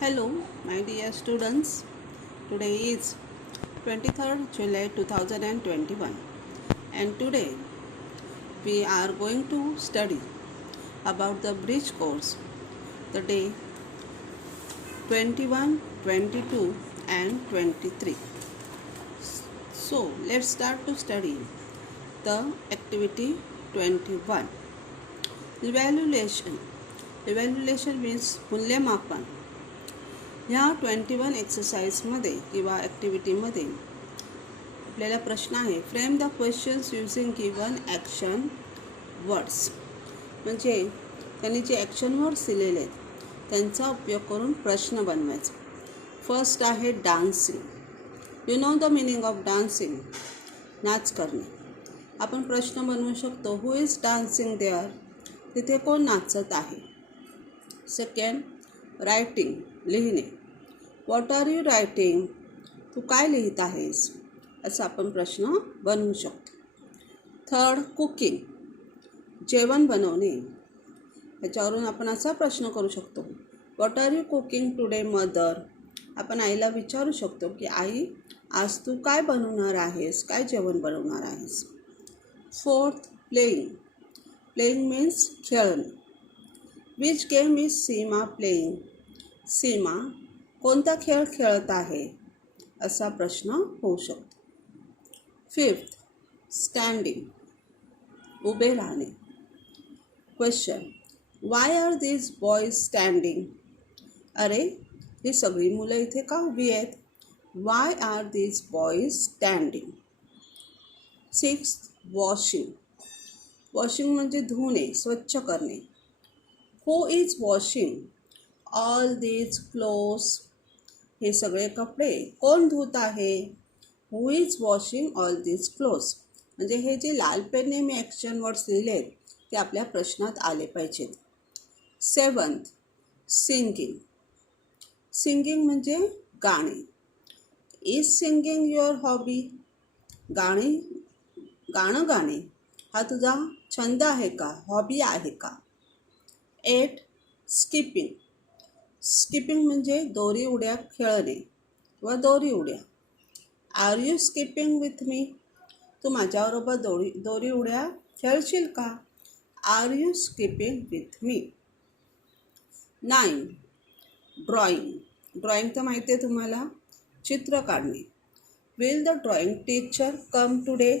Hello, my dear students. Today is 23rd July 2021, and today we are going to study about the bridge course, the day 21, 22, and 23. So, let's start to study the activity 21. Evaluation. Evaluation means मूल्यमापन. ह्या 21 एक्सरसाइजमध्ये किंवा ॲक्टिव्हिटीमध्ये आपल्याला प्रश्न आहे, frame the questions using given action words. म्हणजे त्यांनी जे action words दिलेले आहेत त्यांचा उपयोग करून प्रश्न बनवायचा. फर्स्ट आहे dancing. You know the meaning of dancing, नाच करणे. आपण प्रश्न बनवू शकतो, हु इज डान्सिंग देअर, तिथे कोण नाचत आहे. सेकंड, रायटिंग, लिहिणे. व्हॉट आर यू रायटिंग, तू काय लिहित आहेस, असा आपण प्रश्न बनवू शकतो. थर्ड, कुकिंग, जेवण बनवणे. याच्यावरून आपण असा प्रश्न करू शकतो, what are you cooking today mother. आपण आईला विचारू शकतो की आई, आज तू काय बनवणार आहेस, काय जेवण बनवणार आहेस. Fourth, playing. प्लेइंग मीन्स खेळणे. Which game is Seema playing, Seema कोणता खेळ खेळत आहे, असा प्रश्न होऊ शकतो. फिफ्थ, स्टँडिंग, उभे राहणे. Question, why are these boys standing. अरे, ही सगळी मुलं इथे का उभी आहेत. Why are these boys standing. Sixth, washing. Washing म्हणजे धुणे, स्वच्छ करणे. Who is washing all these clothes. हे सगळे कपडे कोण धुत आहे. Who is washing all these clothes. म्हणजे हे जे लाल पेनने मी ॲक्शन वर्ड्स लिहिले आहेत ते आपल्या प्रश्नात आले पाहिजेत. Seventh, singing. सिंगिंग म्हणजे गाणे. Is singing your hobby. गाणं गाणे हा तुझा छंद आहे का, हॉबी आहे का. Eight, skipping. स्किपिंग म्हणजे दोरी उड्या खेळणे किंवा दोरी उड्या. Are you skipping with me, तू माझ्याबरोबर दोरी उड्या खेळशील का. Are you skipping with me. 9, drawing. Drawing तर माहिती आहे तुम्हाला, चित्र काढणे. Will the drawing teacher come today.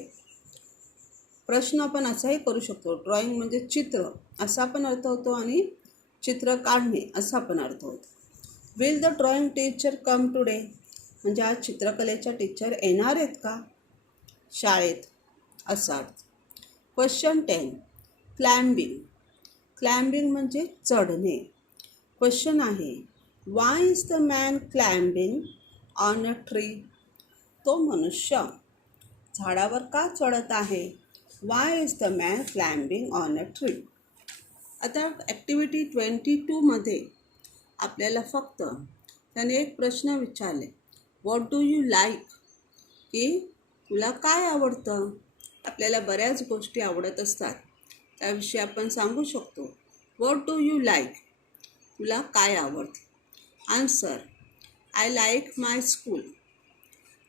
प्रश्न आपण असाही करू शकतो, ड्रॉइंग म्हणजे चित्र असा पण अर्थ होतो आणि चित्र काढणे असा पण अर्थ होतो. Will the drawing teacher come today म्हणजे आज चित्रकलेच्या टीचर येणार आहेत का शाळेत, असा अर्थ. Question 10, climbing. क्लाइम्बिंग म्हणजे चढणे. क्वेश्चन आहे, Y is the man climbing on a tree. तो मनुष्य झाडावर का चढत आहे. Y is the man climbing on a tree. आता ॲक्टिव्हिटी 22मध्ये आपल्याला फक्त त्याने एक प्रश्न विचारले, व्हॉट डू यू लाईक, की तुला काय आवडतं. आपल्याला बऱ्याच गोष्टी आवडत असतात, त्याविषयी आपण सांगू शकतो. व्हॉट डू यू लाईक, तुला काय आवडते. Answer, I like my school.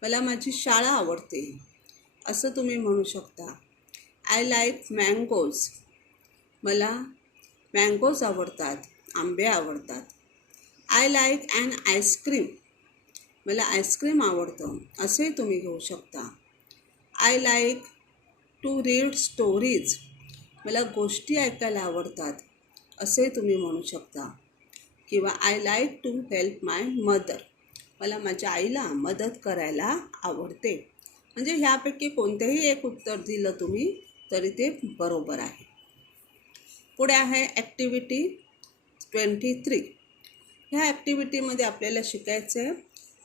मला माझी शाळा आवडते, असं तुम्ही म्हणू शकता. I like mangoes. मला मँगोज आवडतात, आंबे आवडतात. I like an ice cream. मला आईस्क्रीम आवडतं, असे तुम्ही घेऊ शकता. I like to read stories. मला गोष्टी ऐकायला आवडतात, असे तुम्ही म्हणू शकता. किंवा I like to help my mother. मला माझ्या आईला मदत करायला आवडते. म्हणजे ह्यापैकी कोणतेही एक उत्तर दिलं तुम्ही तरी ते बरोबर आहे. पुढे आहे ॲक्टिव्हिटी 23. ह्या ॲक्टिव्हिटीमध्ये आपल्याला शिकायचं आहे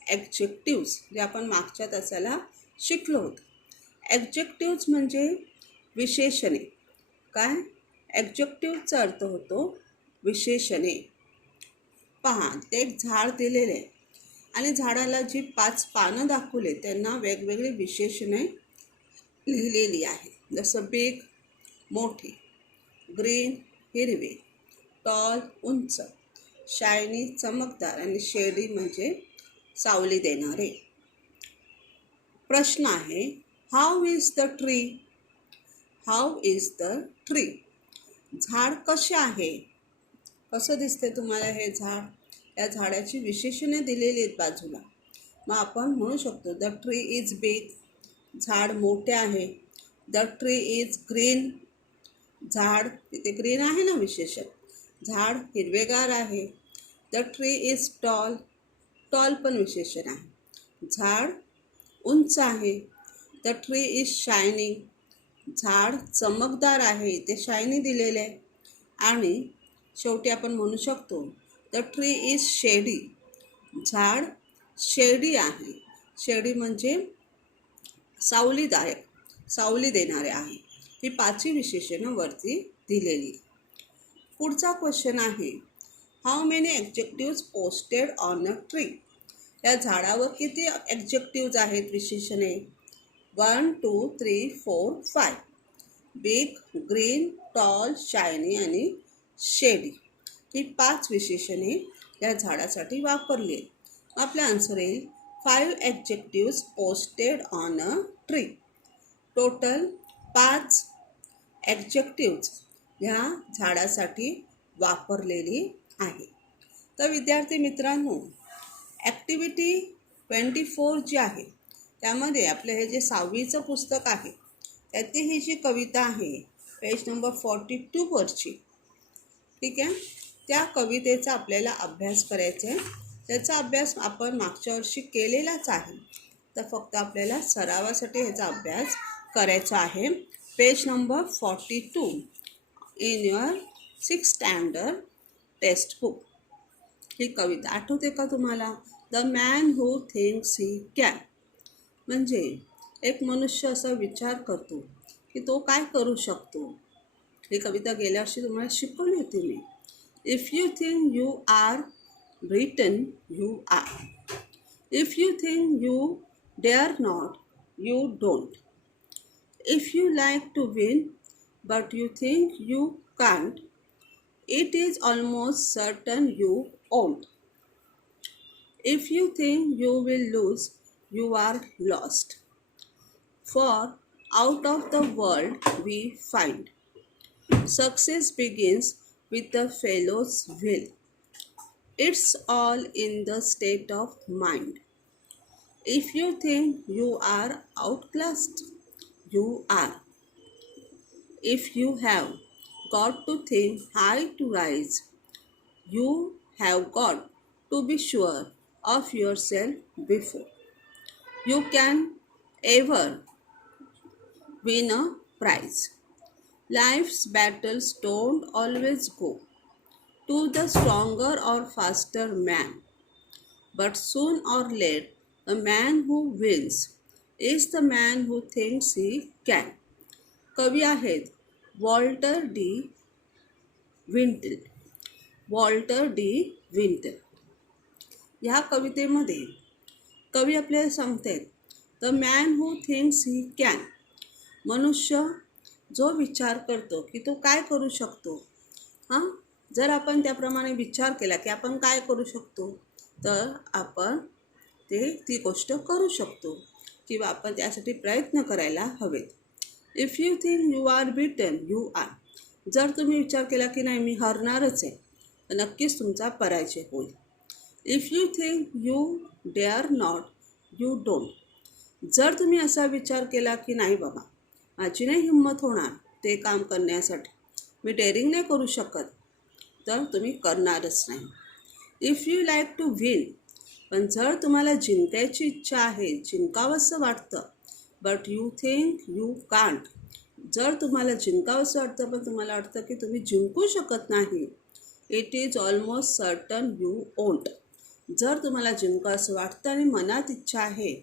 ॲब्जेक्टिव्ज, जे आपण मागच्या तासाला शिकलो होतो. ॲब्जेक्टिव्ज म्हणजे विशेषणे. काय, ॲब्जेक्टिव्हचा अर्थ होतो विशेषणे. पहा, ते एक झाड दिलेले आहे आणि झाडाला जी 5 पानं दाखवले त्यांना वेगवेगळी विशेषणे लिहिलेली आहे. जसं बिग, मोठी, ग्रीन, हिरवे, टॉल, उंच, शायनी चमकदार आणि शेडी म्हणजे सावली देणारे. प्रश्न आहे, how is the tree? How is the tree? झाड कसे आहे? कसं दिसते तुम्हाला हे झाड? या झाडाची विशेषणे दिलेली आहेत बाजूला. मग आपण म्हणू शकतो द ट्री इज बिग, झाड मोठे आहे. द ट्री इज ग्रीन, झाड तिथे ग्रीन आहे ना विशेषण, झाड हिरवेगार आहे. The tree is tall, tall पण विशेषण आहे, झाड उंच आहे. द ट्री इज शायनिंग, झाड चमकदार आहे, इथे शायनी दिलेले आहे. आणि शेवटी आपण म्हणू शकतो द ट्री इज शेडी, झाड शेडी आहे. शेडी म्हणजे सावलीदायक, सावली देणारे आहे. ही 5 विशेषणं वरती दिलेली. पुढचा क्वेश्चन आहे, how many adjectives posted on a tree? या झाडावर किती ॲडजेक्टिव्ज आहेत विशेषणे? 1 2 3 4 5. बिग, ग्रीन, टॉल, शायनी आणि शेडी ही 5 विशेषणे या झाडासाठी वापरली आहेत. आपला आन्सर येईल 5 adjectives posted on a tree. Total 5 adjectives ह्या झाडासाठी वापरलेली आहे. तर विद्यार्थी मित्रांनो, ॲक्टिव्हिटी 24 जी आहे त्यामध्ये आपलं हे जे 6वीचं पुस्तक आहे त्यातली ही जी कविता आहे पेज नंबर 42 वरची, ठीक आहे, त्या कवितेचा आपल्याला अभ्यास करायचा आहे. त्याचा अभ्यास आपण मागच्या वर्षी केलेलाच आहे, तर फक्त आपल्याला सरावासाठी ह्याचा अभ्यास करायचा आहे. Page number 42 in your 6th standard text book. ही कविता आठवते का तुम्हाला? The man who thinks he can, म्हणजे एक मनुष्य असा विचार करतो की तो काय करू शकतो. ही कविता गेल्या वर्षी तुम्हाला शिकवली होती मी. If you think you are beaten, you are. If you think you dare not, you don't. If you like to win but you think you can't, it is almost certain you won't. If you think you will lose, you are lost. For out of the world we find success begins with the fellow's will. It's all in the state of mind. If you think you are outclassed, you are. If you have got to think high to rise, you have got to be sure of yourself before you can ever win a prize. Life's battles don't always go to the stronger or faster man, but soon or late the man who wins is the man who thinks he can. कवी आहेत Walter D Wintle. Walter D Wintle. ह्या कवितेमध्ये कवी आपल्याला सांगतात the man who thinks he can, मनुष्य जो विचार करतो की तो काय करू शकतो. जर आपण त्याप्रमाणे विचार केला की आपण काय करू शकतो तर आपण ती गोष्ट करू शकतो किंवा आपण त्यासाठी प्रयत्न करायला हवेत. If you think you are beaten, you are. जर तुम्ही विचार केला की नाही मी हरणारच आहे तर नक्कीच तुमचा पराजय होईल. If you think you dare not, you don't. जर तुम्ही असा विचार केला की नाही बाबा माझी नाही हिंमत होणार ते काम करण्यासाठी, मी डेअरिंग नाही करू शकत, तर तुम्ही करणारच नाही. If you like to win, पण जर तुम्हाला जिंकायची इच्छा आहे, जिंकावंसं वाटतं, but you think you can't. जर तुम्हाला जिंकावंसं वाटतं पण तुम्हाला वाटतं की तुम्ही जिंकू शकत नाही, it is almost certain you won't. जर तुम्हाला जिंकावंसं वाटतं आणि मनात इच्छा आहे,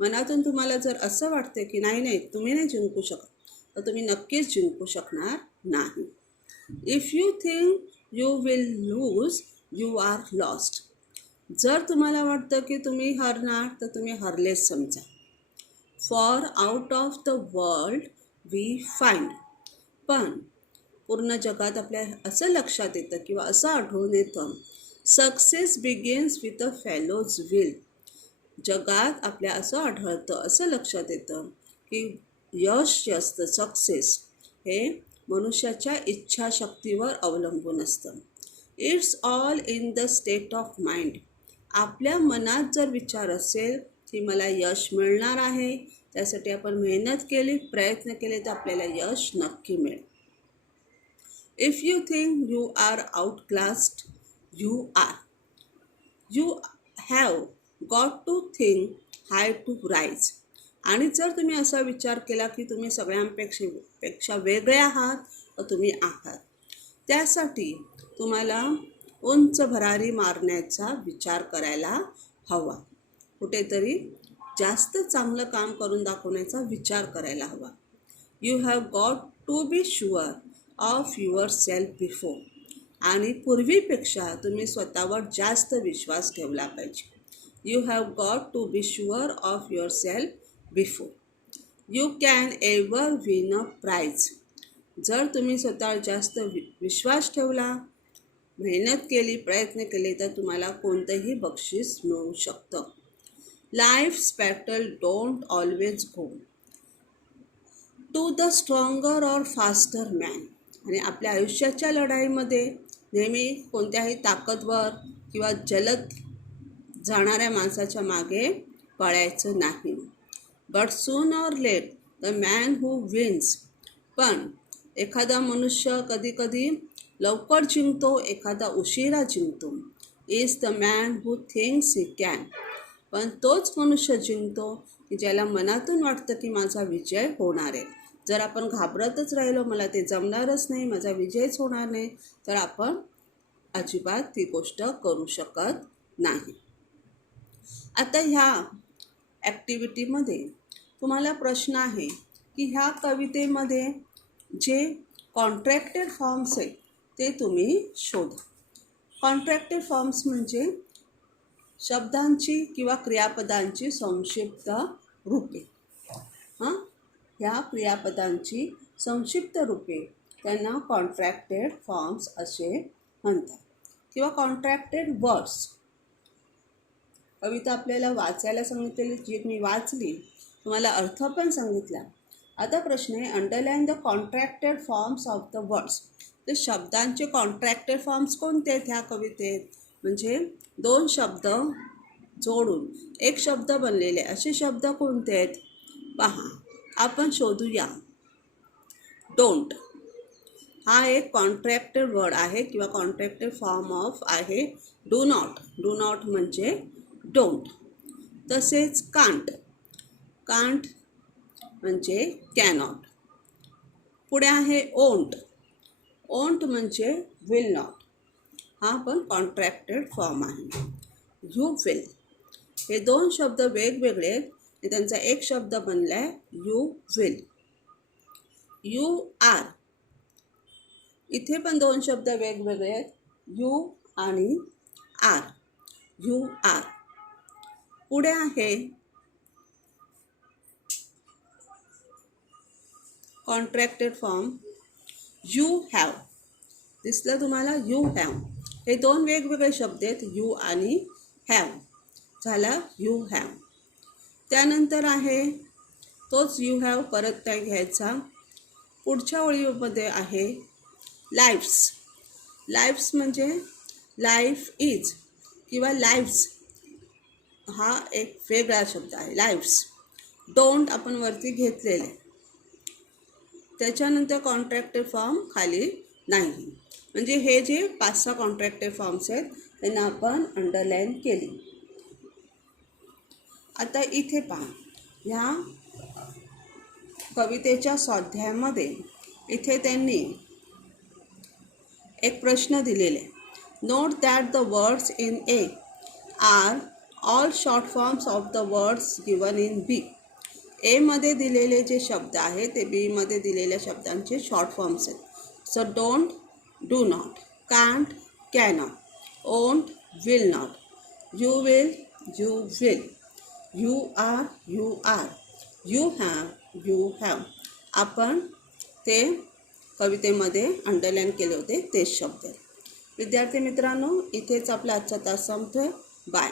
मनातून तुम्हाला जर असं वाटतं की नाही तुम्ही नाही जिंकू शकत, तर तुम्ही नक्कीच जिंकू शकणार नाही. If you think you will lose, you are lost. जर तुम्हाला वाटतं की तुम्ही हरणार तर तुम्ही हरलेच समजा. For out of the world we find. पण पूर्ण जगात आपल्या असं लक्षात येतं किंवा असं आढळून येतं success begins with a fellows will. जगात आपल्या असं आढळतं, असं लक्षात येतं की यश जे असतं, सक्सेस, हे मनुष्याच्या इच्छाशक्तीवर अवलंबून असतं. It's all in the state of mind. आपल्या मनात जर विचार असेल की मला यश मिळणार आहे, त्यासाठी आपण मेहनत केली, प्रयत्न केले, तर आपल्याला यश नक्की मिळेल. If you think you are outclassed, you are. You have got to think high to rise. आणि जर तुम्ही असा विचार केला की तुम्ही सगळ्यांपेक्षा वेगळे आहात, तर तुम्ही आहात. त्यासाठी तुम्हाला उंच भरारी मारण्याचा विचार करायला हवा. कुठेतरी जास्त चांगलं काम करून दाखवण्याचा विचार करायला हवा. You have got to be sure of yourself before. आणि पूर्वीपेक्षा तुम्ही स्वतःवर जास्त विश्वास ठेवला पाहिजे. You have got to be sure of yourself before. You can ever win a prize. जर तुम्ही स्वतःवर जास्त विश्वास ठेवला, मेहनत केली, प्रयत्न केले, तर तुम्हाला कोणतंही बक्षीस मिळू शकतं. Life's battle don't always go to the stronger or faster man. आणि आपल्या आयुष्याच्या लढाईमध्ये नेहमी कोणत्याही ताकदवर किंवा जलद जाणाऱ्या माणसाच्या मागे पळायचं नाही. But soon or let the man who wins. पण एखादा मनुष्य कधी लवकर जिंकतो, एखादा उशिरा जिंकतो. Is the man who thinks he can. पण तोच मनुष्य जिंकतो की ज्याला मनातून वाटतं की माझा विजय होणार आहे. जर आपण घाबरतच राहिलो, मला ते जमणारच नाही, माझा विजयच होणार नाही, तर आपण अजिबात ती गोष्ट करू शकत नाही. आता ह्या ॲक्टिव्हिटीमध्ये तुम्हाला प्रश्न आहे की ह्या कवितेमध्ये जे कॉन्ट्रॅक्टेड फॉर्म्स आहेत ते तुम्ही शोधा. कॉन्ट्रॅक्टेड फॉर्म्स म्हणजे शब्दांची किंवा क्रियापदांची संक्षिप्त रूपे. ह्या क्रियापदांची संक्षिप्त रूपे त्यांना कॉन्ट्रॅक्टेड फॉर्म्स असे म्हणतात, किंवा कॉन्ट्रॅक्टेड वर्ड्स. कविता आपल्याला वाचायला सांगितलेली, जी मी वाचली, तुम्हाला अर्थ पण सांगितला. आता प्रश्न आहे, underline the contracted forms of the words. तर शब्दांचे कॉन्ट्रॅक्टेड फॉर्म्स कोणते आहेत ह्या कवितेत? म्हणजे दोन शब्द जोडून एक शब्द बनलेले असे शब्द कोणते आहेत? पहा, आपण शोधूया. डोंट हा एक कॉन्ट्रॅक्टेड वर्ड आहे किंवा कॉन्ट्रॅक्टेड फॉर्म ऑफ आहे. डू नॉट, डू नॉट म्हणजे डोंट. तसेच कांट, कांट म्हणजे कॅनॉट. पुढे आहे ओंट, ओंट म्हणजे विल नॉट. हा पण कॉन्ट्रॅक्टेड फॉर्म आहे. यू विल, हे दोन शब्द वेगवेगळे आहेत, त्यांचा एक शब्द बनला आहे यू विल. यू आर, इथे पण दोन शब्द वेगवेगळे आहेत, यू आणि आर. You R. पुढे आहे कॉन्ट्रॅक्टेड फॉर्म यू हॅव. दिसलं तुम्हाला? You have. हे दोन वेगवेगळे शब्द आहेत, यू आणि हॅव. झाला यू हॅव. त्यानंतर आहे तोच यू हॅव परत काय घ्यायचा. पुढच्या ओळीमध्ये आहे लाईफ्स. लाईफ्स म्हणजे लाईफ इज किंवा लाईफ्स हा एक वेगळा शब्द आहे. लाईफ्स. डोंट आपण वरती घेतलेले, त्याच्यानंतर कॉन्ट्रॅक्टेड फॉर्म खाली नाही. म्हणजे हे जे 5-6 कॉन्ट्रॅक्टेड फॉर्म्स आहेत त्यांना आपण अंडरलाईन केली. आता इथे पहा, ह्या कवितेच्या स्वाध्यायामध्ये इथे त्यांनी एक प्रश्न दिलेले. Note that the words in A are all short forms of the words given in B. एमध्ये दिलेले जे शब्द आहेत ते बीमध्ये दिलेल्या शब्दांचे शॉर्ट फॉर्म्स आहेत. So don't, do not, can't, cannot, won't, will not, you will, you will, you are, you are, you have, you have. आपण ते कवितेमध्ये अंडरलाईन केले होते तेच शब्द. विद्यार्थी मित्रांनो, इथेच आपला आजचा तास संपतोय. बाय.